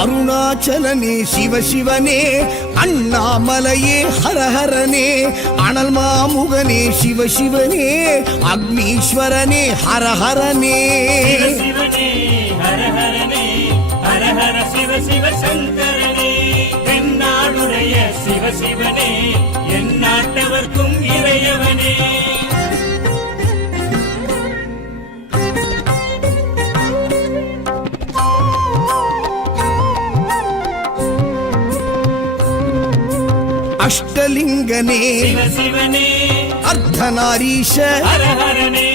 அருணாச்சலனே சிவசிவனே, அண்ணாமலையே ஹரஹரனே, அனல் மாமுகனே சிவசிவனே, அக்னீஸ்வரனே ஹரஹரனே. சிவசிவனே ஹரஹரனே, ஹரஹர சிவ சிவ சங்கரனே, தென்னாடுடைய சிவசிவனே, என் நாட்டவர்க்கும் இறையவனே. அஷ்டலிங்கனே சிவசிவனே, அர்த்தநாரீஷ ஹரஹரனே,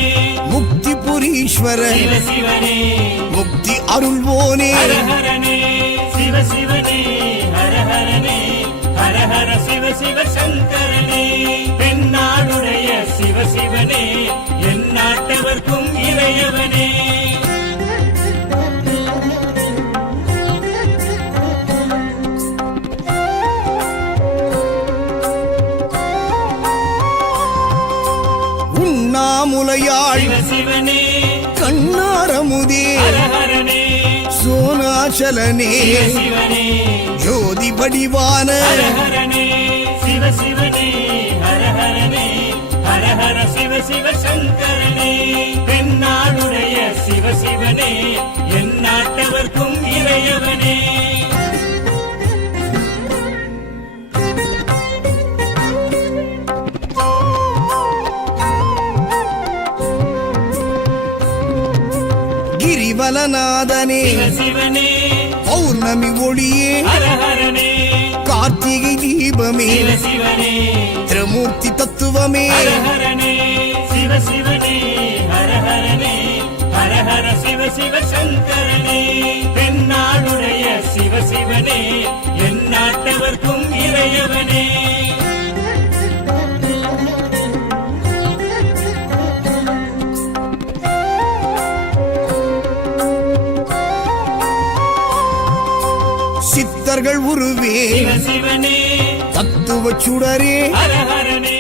முக்திபுரீஸ்வர சிவசிவனே, முக்தி அருள்வோனே. ஹரஹரனே சிவசிவனே, ஹரஹரனே, ஹரஹர சிவ சிவ சங்கரனே, தென்னாடுடைய சிவசிவனே, என் நாட்டவர்க்கும் இறையவனே. உண்ணாமுலையாள் சிவசிவனே, கண்ணாரமுதே ஹரஹரனே, சோனாச்சலனே சிவசிவனே, ஜோதி வடிவான ஹரஹரனே சிவசிவனே, ஹரஹரனே, ஹரஹர சிவ சிவ சங்கரனே, தென்னாடுடைய சிவசிவனே, என் நாட்டவர்க்கும் இறையவனே. கிரிவலநாதனே சிவசிவனே, பௌர்ணமி ஒளியே ஹரஹரனே, கார்த்திகை தீபமே சிவசிவனே, திரிமூர்த்தி தத்துவமே. ஹரஹரனே சிவசிவனே, ஹரஹரனே, ஹரஹர சிவ சிவ சங்கரனே, தென்னாடுடைய சிவசிவனே, என் நாட்டவர்க்கும் இறையவனே. சித்தர்கள் உருவே சிவசிவனே, தத்துவ சுடரே ஹரஹரனே,